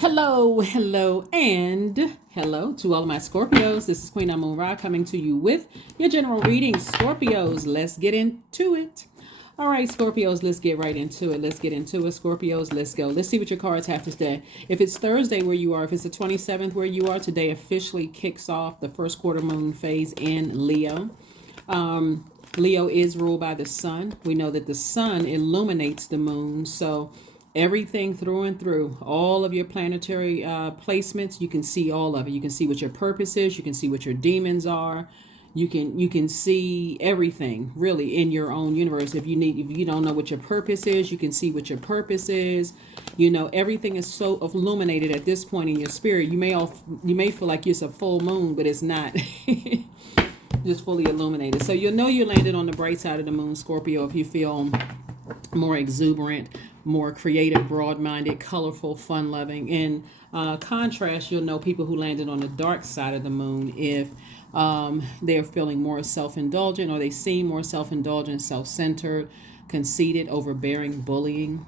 Hello, and hello to all of my Scorpios. This is Queen Amun Ra coming to you with your general reading. Scorpios, let's get into it. All right, Scorpios, let's get right into it. Scorpios, let's go. Let's see what your cards have to say. If it's Thursday where you are, if it's the 27th where you are, today officially kicks off the first quarter moon phase in Leo. Leo is ruled by the sun. We know that the sun illuminates the moon, so everything through and through, all of your planetary placements, you can see all of it. You can see what your purpose is. You can see what your demons are. You can see everything really in your own universe. If you don't know what your purpose is, you can see what your purpose is. You know, everything is so illuminated at this point in your spirit. You may feel like it's a full moon, but it's not. Just fully illuminated. So you'll know you landed on the bright side of the moon, Scorpio, if you feel more exuberant, more creative, broad-minded, colorful, fun-loving. In contrast, you'll know people who landed on the dark side of the moon if they're feeling more self-indulgent, or they seem more self-indulgent, self-centered, conceited, overbearing, bullying.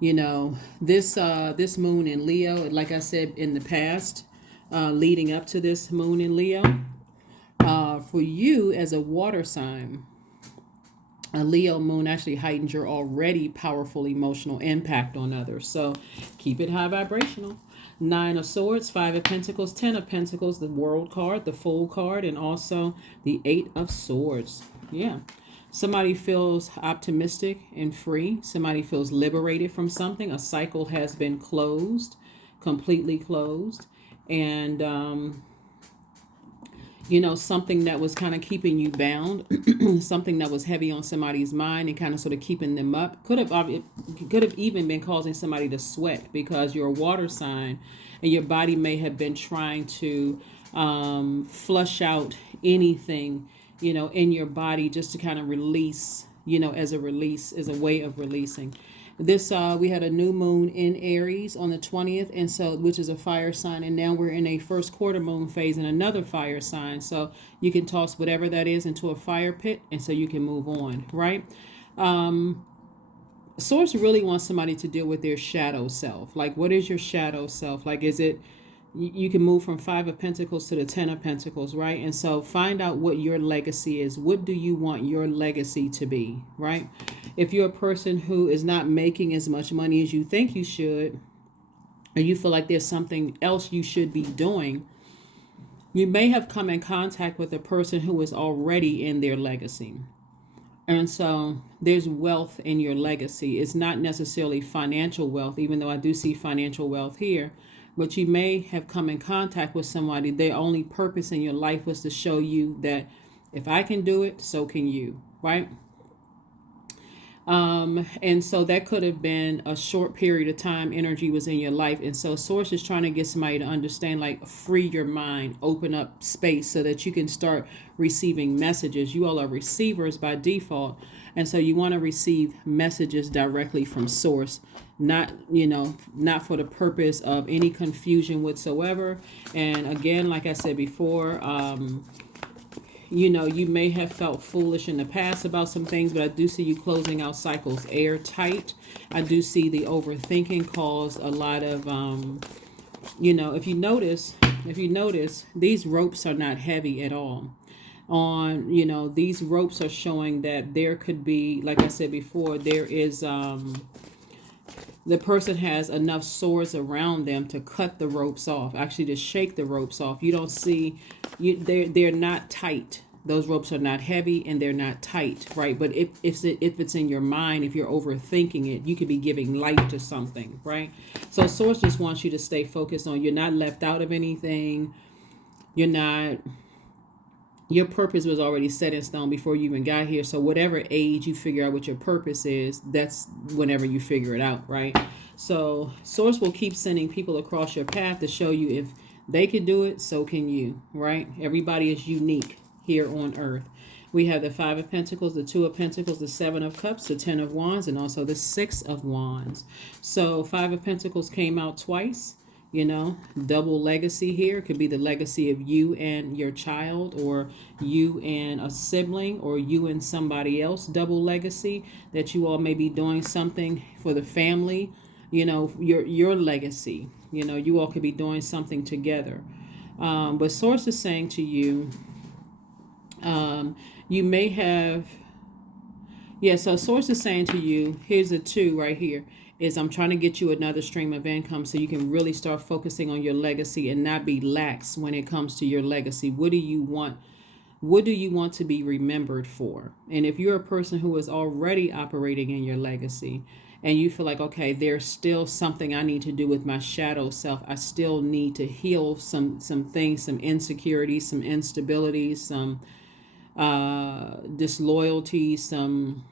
You know, this moon in Leo, like I said in the past, leading up to this moon in Leo, for you as a water sign, a Leo moon actually heightens your already powerful emotional impact on others. So keep it high vibrational. 9 of Swords, 5 of Pentacles, 10 of Pentacles, the World card, the Fool card, and also the 8 of Swords. Yeah. Somebody feels optimistic and free. Somebody feels liberated from something. A cycle has been closed, completely closed. And, you know, something that was kind of keeping you bound, something that was heavy on somebody's mind and kind of sort of keeping them up, could have even been causing somebody to sweat, because you're a water sign and your body may have been trying to flush out anything, you know, in your body, just to kind of release, you know, as a way of releasing. This we had a new moon in Aries on the 20th, and so, which is a fire sign, and now we're in a first quarter moon phase in another fire sign. So you can toss whatever that is into a fire pit, and so you can move on, right? Source really wants somebody to deal with their shadow self. Like, what is your shadow self? Like, is it, you can move from 5 of Pentacles to the 10 of Pentacles, right? And so find out what your legacy is. What do you want your legacy to be, right? If you're a person who is not making as much money as you think you should, or you feel like there's something else you should be doing, you may have come in contact with a person who is already in their legacy. And so there's wealth in your legacy. It's not necessarily financial wealth, even though I do see financial wealth here. But you may have come in contact with somebody, their only purpose in your life was to show you that if I can do it, so can you, right? And so that could have been a short period of time energy was in your life. And so Source is trying to get somebody to understand, like, free your mind, open up space so that you can start receiving messages. You all are receivers by default. And so you want to receive messages directly from Source, not for the purpose of any confusion whatsoever. And again, like I said before, you know, you may have felt foolish in the past about some things, but I do see you closing out cycles airtight. I do see the overthinking caused a lot of, you know, if you notice, these ropes are not heavy at all. You know, these ropes are showing that there could be, like I said before, there is, the person has enough swords around them to cut the ropes off, actually to shake the ropes off. You don't see, they're not tight. Those ropes are not heavy and they're not tight, right? But if it's in your mind, if you're overthinking it, you could be giving life to something, right? So Source just wants you to stay focused on, you're not left out of anything. Your purpose was already set in stone before you even got here. So whatever age you figure out what your purpose is, that's whenever you figure it out, right? So Source will keep sending people across your path to show you if they can do it, so can you, right? Everybody is unique here on earth. We have the 5 of Pentacles, the 2 of Pentacles, the 7 of Cups, the 10 of Wands, and also the 6 of Wands. So 5 of Pentacles came out twice. You know, double legacy here. It could be the legacy of you and your child, or you and a sibling, or you and somebody else. Double legacy, that you all may be doing something for the family. You know, your legacy. You know, you all could be doing something together. But Source is saying to you, you may have, yeah, so Source is saying to you, here's a 2 right here, is I'm trying to get you another stream of income so you can really start focusing on your legacy and not be lax when it comes to your legacy. What do you want? What do you want to be remembered for? And if you're a person who is already operating in your legacy and you feel like, okay, there's still something I need to do with my shadow self. I still need to heal some things, some insecurities, some instabilities, some disloyalty, some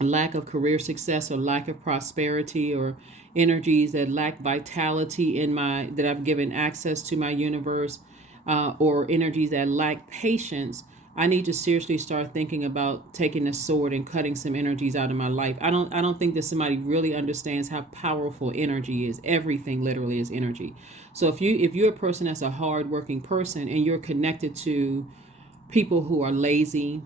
lack of career success or lack of prosperity, or energies that lack vitality in my, that I've given access to my universe, or energies that lack patience. I need to seriously start thinking about taking a sword and cutting some energies out of my life. I don't think that somebody really understands how powerful energy is. Everything literally is energy. So if you're a person that's a hardworking person and you're connected to people who are lazy,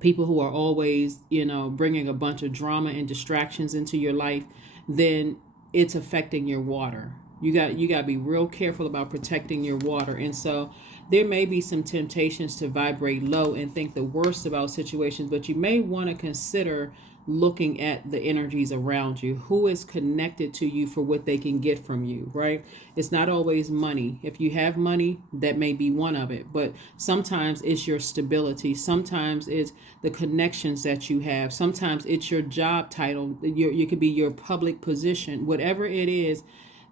people who are always, bringing a bunch of drama and distractions into your life, then it's affecting your water. You got to be real careful about protecting your water. And so there may be some temptations to vibrate low and think the worst about situations, but you may want to consider looking at the energies around you. Who is connected to you for what they can get from you, right? It's not always money. If you have money, that may be one of it, but sometimes it's your stability. Sometimes it's the connections that you have. Sometimes it's your job title. You could be your public position, whatever it is.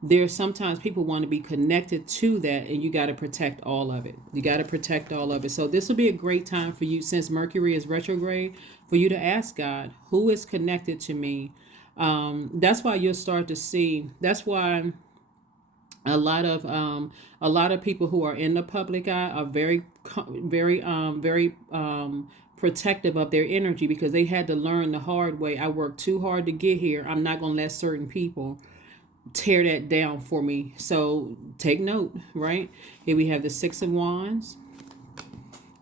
There's sometimes people want to be connected to that, and you got to protect all of it. You got to protect all of it. So this will be a great time for you, since Mercury is retrograde, for you to ask God, who is connected to me? That's why you'll start to see. That's why a lot of people who are in the public eye are very protective of their energy, because they had to learn the hard way. I worked too hard to get here. I'm not going to let certain people tear that down for me. So take note, right? Here we have the 6 of Wands.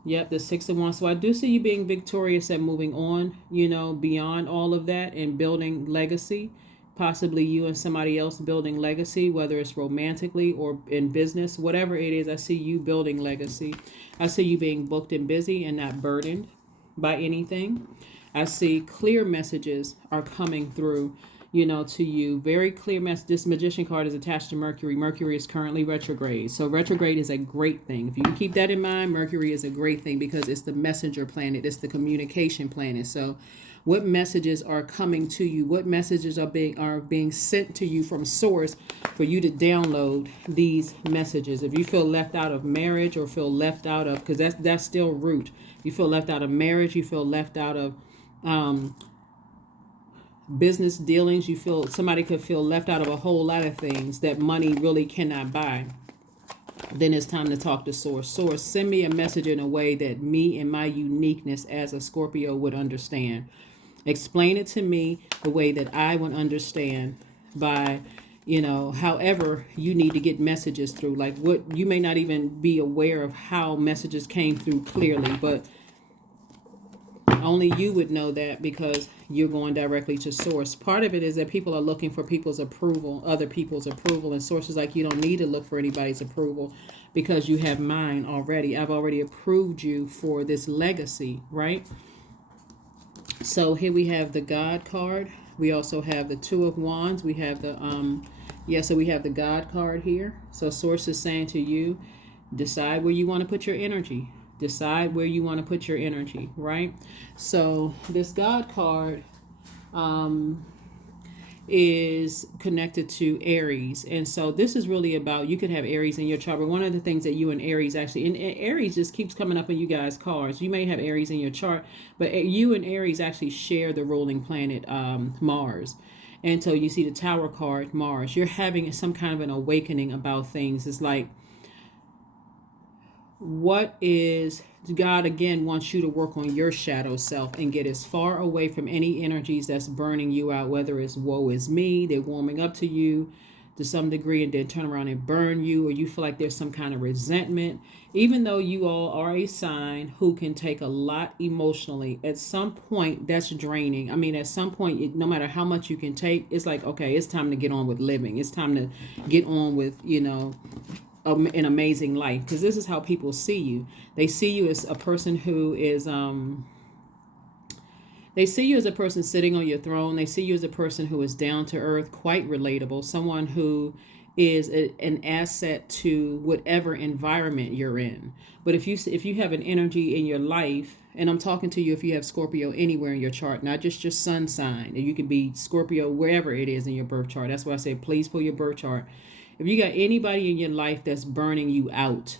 Yep, the 6 of Wands. So I do see you being victorious at moving on, beyond all of that and building legacy. Possibly you and somebody else building legacy, whether it's romantically or in business, whatever it is. I see you building legacy. I see you being booked and busy and not burdened by anything. I see clear messages are coming through, to you. Very clear message. This Magician card is attached to Mercury. Mercury is currently retrograde. So retrograde is a great thing. If you can keep that in mind, Mercury is a great thing because it's the messenger planet. It's the communication planet. So what messages are coming to you? What messages are being sent to you from source for you to download these messages? If you feel left out of marriage, or feel left out of, because that's still root. You feel left out of marriage. You feel left out of business dealings. You feel somebody could feel left out of a whole lot of things that money really cannot buy. Then it's time to talk to Source. Source, send me a message in a way that me and my uniqueness as a Scorpio would understand. Explain it to me the way that I would understand by, however you need to get messages through. Like, what you may not even be aware of how messages came through clearly, but only you would know that because you're going directly to source. Part of it is that people are looking for people's approval, other people's approval, and sources like you don't need to look for anybody's approval because you have mine already. I've already approved you for this legacy, right? So here we have the God card. We also have the 2 of Wands. We have the so we have the God card here. So source is saying to you, decide where you want to put your energy. Decide where you want to put your energy, right? So this God card is connected to Aries. And so this is really about, you could have Aries in your chart, but one of the things that you and Aries actually, and Aries just keeps coming up in you guys' cards. You may have Aries in your chart, but you and Aries actually share the ruling planet, Mars. And so you see the Tower card, Mars. You're having some kind of an awakening about things. It's like, what is God again wants you to work on your shadow self and get as far away from any energies that's burning you out, whether it's woe is me, they're warming up to you, to some degree and then turn around and burn you, or you feel like there's some kind of resentment. Even though you all are a sign who can take a lot emotionally, at some point that's draining. I mean, at some point, no matter how much you can take, it's like, okay, it's time to get on with living. It's time to get on with, an amazing life, because this is how people see you. They see you as a person who is they see you as a person sitting on your throne. They see you as a person who is down to earth, quite relatable, someone who is an asset to whatever environment you're in. But if you have an energy in your life, and I'm talking to you if you have Scorpio anywhere in your chart, not just your sun sign, you could be Scorpio wherever it is in your birth chart. That's why I say please pull your birth chart. If you got anybody in your life that's burning you out,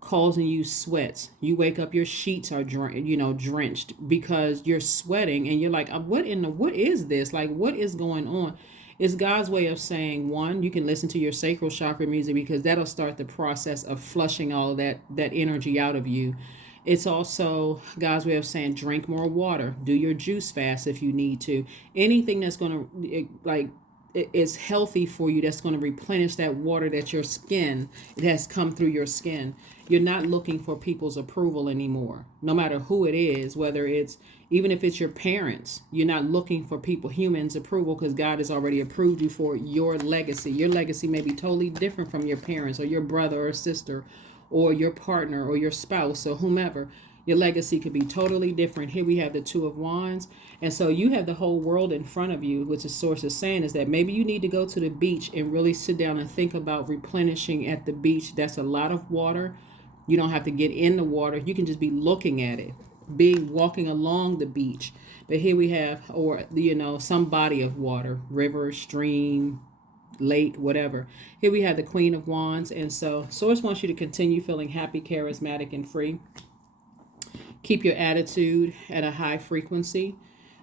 causing you sweats, you wake up, your sheets are drenched because you're sweating, and you're like, what is this? Like, what is going on? It's God's way of saying, one, you can listen to your sacral chakra music, because that'll start the process of flushing all that energy out of you. It's also God's way of saying, drink more water, do your juice fast if you need to. Anything that's going to it's healthy for you, that's going to replenish that water that your skin, it has come through your skin. You're not looking for people's approval anymore, no matter who it is, whether it's, even if it's your parents, you're not looking for humans' approval, because God has already approved you for your legacy. Your legacy may be totally different from your parents or your brother or sister or your partner or your spouse or whomever. Your legacy could be totally different. Here we have the Two of Wands. And so you have the whole world in front of you, which the source is saying is that maybe you need to go to the beach and really sit down and think about replenishing at the beach. That's a lot of water. You don't have to get in the water. You can just be looking at it, walking along the beach. But here we have, or, some body of water, river, stream, lake, whatever. Here we have the Queen of Wands. And so source wants you to continue feeling happy, charismatic, and free. Keep your attitude at a high frequency.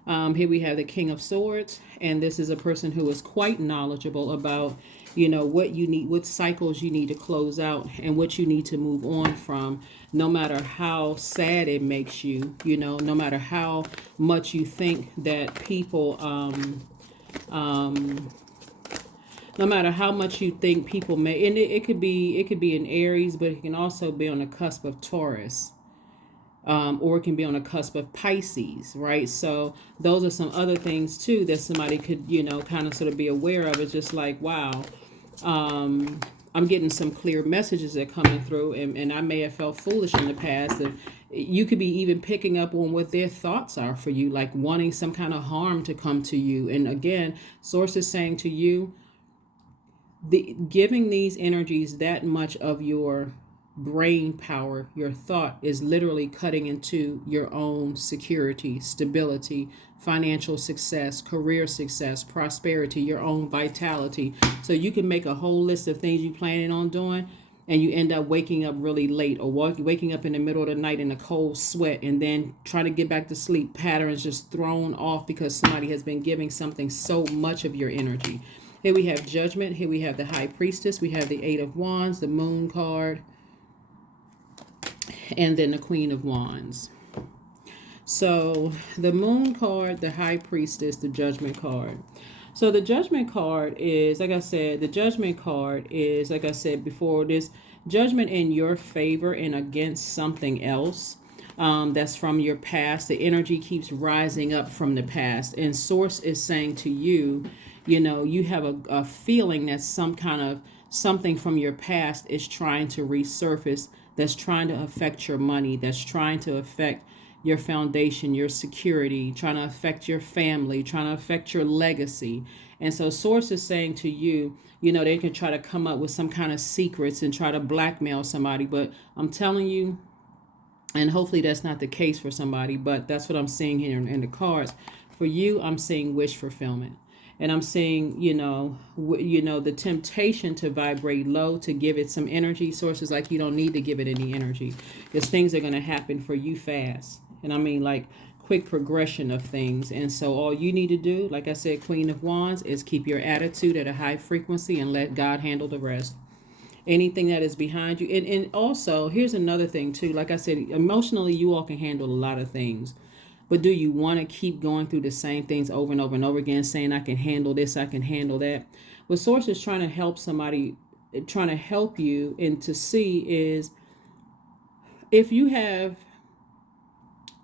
Here we have the King of Swords, and this is a person who is quite knowledgeable about, what you need, what cycles you need to close out, and what you need to move on from, no matter how sad it makes you, no matter how much you think that people, no matter how much you think people may, and it could be in Aries, but it can also be on the cusp of Taurus. Or it can be on a cusp of Pisces, right? So those are some other things too that somebody could, kind of sort of be aware of. It's just like, wow, I'm getting some clear messages that are coming through, and I may have felt foolish in the past. And you could be even picking up on what their thoughts are for you, like wanting some kind of harm to come to you. And again, source is saying to you, giving these energies that much of your brain power, your thought, is literally cutting into your own security, stability, financial success, career success, prosperity, your own vitality. So you can make a whole list of things you're planning on doing, and you end up waking up really late, or waking up in the middle of the night in a cold sweat, and then trying to get back to sleep, patterns just thrown off because somebody has been giving something so much of your energy. Here we have Judgment. Here we have the High Priestess. We have the Eight of Wands, the Moon card, and then the Queen of Wands. So the Moon card, the High Priestess, the Judgment card. So the Judgment card is, like I said, before, this judgment in your favor and against something else that's from your past. The energy keeps rising up from the past, and source is saying to you, you have a feeling that something from your past is trying to resurface, that's trying to affect your money, that's trying to affect your foundation, your security, trying to affect your family, trying to affect your legacy. And so source is saying to you, they can try to come up with some kind of secrets and try to blackmail somebody. But I'm telling you, and hopefully that's not the case for somebody, but that's what I'm seeing here in the cards. For you, I'm seeing wish fulfillment. And I'm seeing, the temptation to vibrate low, to give it some energy. Sources like, you don't need to give it any energy, because things are going to happen for you fast. And I mean, like, quick progression of things. And so all you need to do, like I said, Queen of Wands, is keep your attitude at a high frequency and let God handle the rest. Anything that is behind you. And also, here's another thing too. Like I said, emotionally, you all can handle a lot of things. But do you want to keep going through the same things over and over and over again, saying, I can handle this, I can handle that? What source is trying to help somebody, trying to help you and to see is if you have,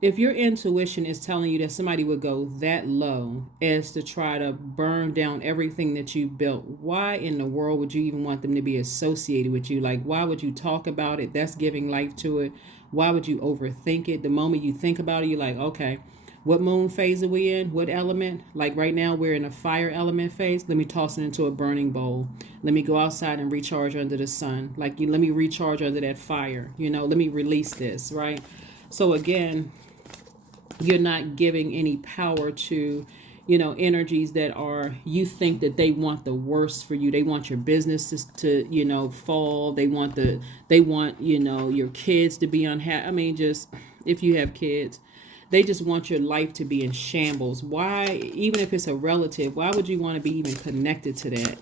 if your intuition is telling you that somebody would go that low as to try to burn down everything that you built, why in the world would you even want them to be associated with you? Like, why would you talk about it? That's giving life to it. Why would you overthink it? The moment you think about it, you're like, okay, what moon phase are we in? What element? Like right now, we're in a fire element phase. Let me toss it into a burning bowl. Let me go outside and recharge under the sun. Like, let me recharge under that fire. Let me release this, right? So again, you're not giving any power to energies that are, you think that they want the worst for you. They want your business to fall. They want your kids to be unhappy. I mean, just if you have kids, they just want your life to be in shambles. Why? Even if it's a relative, why would you want to be even connected to that?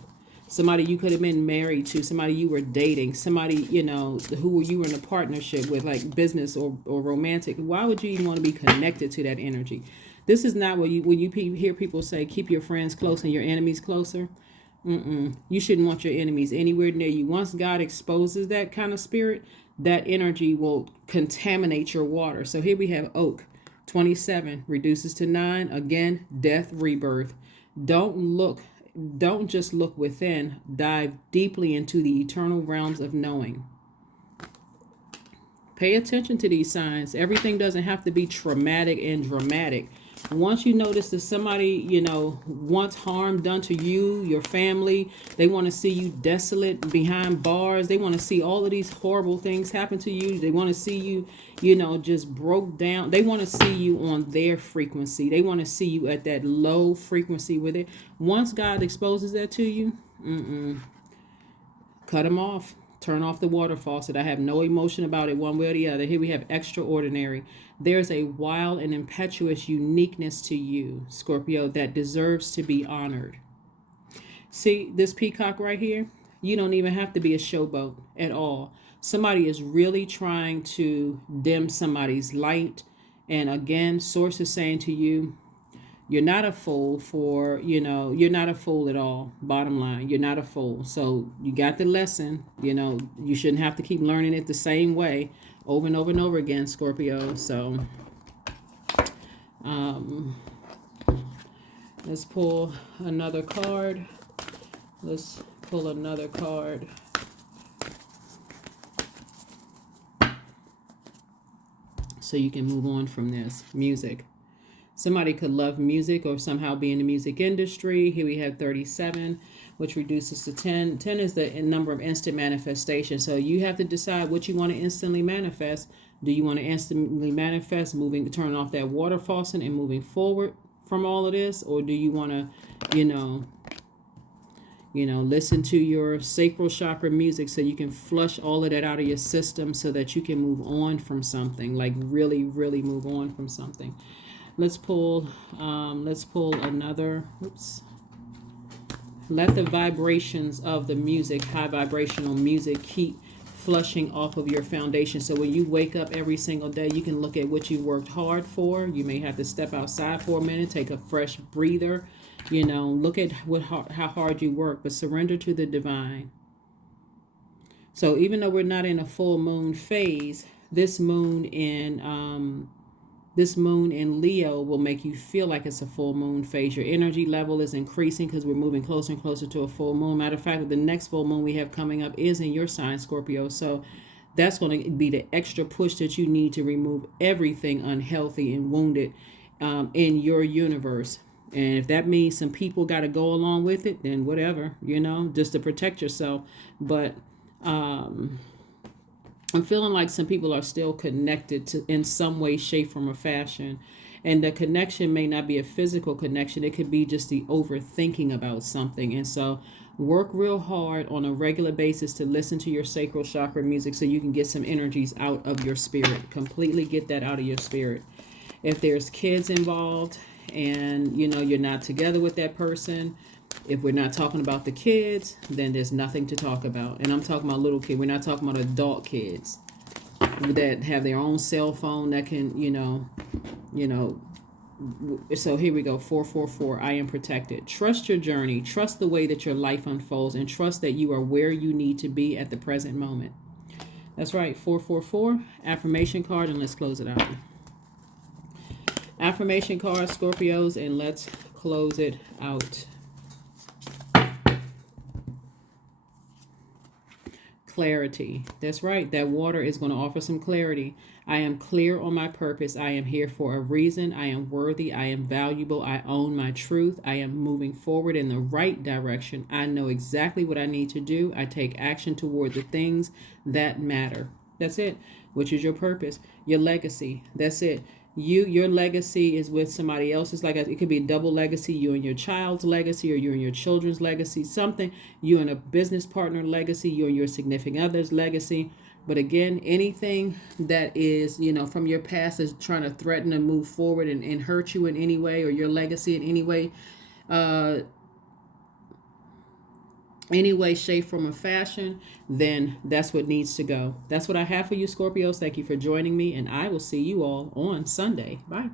Somebody you could have been married to, somebody you were dating, somebody, who you were in a partnership with, like business or romantic. Why would you even want to be connected to that energy? This is not when you hear people say, keep your friends close and your enemies closer. You shouldn't want your enemies anywhere near you. Once God exposes that kind of spirit, that energy will contaminate your water. So here we have oak. 27 reduces to 9. Again, death, rebirth. Don't just look within. Dive deeply into the eternal realms of knowing. Pay attention to these signs. Everything doesn't have to be traumatic and dramatic. Once you notice that somebody, wants harm done to you, your family, they want to see you desolate behind bars. They want to see all of these horrible things happen to you. They want to see you, just broke down. They want to see you on their frequency. They want to see you at that low frequency with it. Once God exposes that to you, cut them off. Turn off the water faucet. I have no emotion about it one way or the other. Here we have extraordinary. There's a wild and impetuous uniqueness to you, Scorpio, that deserves to be honored. See this peacock right here? You don't even have to be a showboat at all. Somebody is really trying to dim somebody's light. And again, source is saying to you, you're not a fool you're not a fool at all. Bottom line, you're not a fool. So you got the lesson. You shouldn't have to keep learning it the same way over and over and over again, Scorpio. So let's pull another card. Let's pull another card. So you can move on from this. Music. Somebody could love music or somehow be in the music industry. Here we have 37, which reduces to 10. 10 is the number of instant manifestation. So you have to decide what you want to instantly manifest. Do you want to instantly manifest turning off that water faucet and moving forward from all of this? Or do you want to, listen to your sacral chakra music so you can flush all of that out of your system so that you can move on from something, like really, really move on from something. Let's pull another. Oops. Let the vibrations of the music, high vibrational music, keep flushing off of your foundation. So when you wake up every single day, you can look at what you worked hard for. You may have to step outside for a minute, take a fresh breather. Look at how hard you work, but surrender to the divine. So even though we're not in a full moon phase, this moon in Leo will make you feel like it's a full moon phase. Your energy level is increasing because we're moving closer and closer to a full moon. Matter of fact, the next full moon we have coming up is in your sign, Scorpio. So that's going to be the extra push that you need to remove everything unhealthy and wounded in your universe. And if that means some people got to go along with it, then whatever, just to protect yourself. But I'm feeling like some people are still connected to in some way, shape, form, or fashion. And the connection may not be a physical connection. It could be just the overthinking about something. And so work real hard on a regular basis to listen to your sacral chakra music so you can get some energies out of your spirit. Completely get that out of your spirit. If there's kids involved and, you're not together with that person, if we're not talking about the kids, then there's nothing to talk about. And I'm talking about little kids. We're not talking about adult kids that have their own cell phone that can, So here we go. 444. I am protected. Trust your journey. Trust the way that your life unfolds, and trust that you are where you need to be at the present moment. That's right. 444. Affirmation card, and let's close it out. Affirmation card, Scorpios, and let's close it out. Clarity. That's right. That water is going to offer some clarity. I am clear on my purpose. I am here for a reason. I am worthy. I am valuable. I own my truth. I am moving forward in the right direction. I know exactly what I need to do. I take action toward the things that matter. That's it. Which is your purpose, your legacy. That's it. Your legacy is with somebody else's. Like it could be a double legacy, you and your child's legacy, or you and your children's legacy, something, you and a business partner legacy, you and your significant other's legacy. But again, anything that is, from your past is trying to threaten to move forward and hurt you in any way, or your legacy in any way, shape, form, or fashion, then that's what needs to go. That's what I have for you, Scorpios. Thank you for joining me, and I will see you all on Sunday. Bye.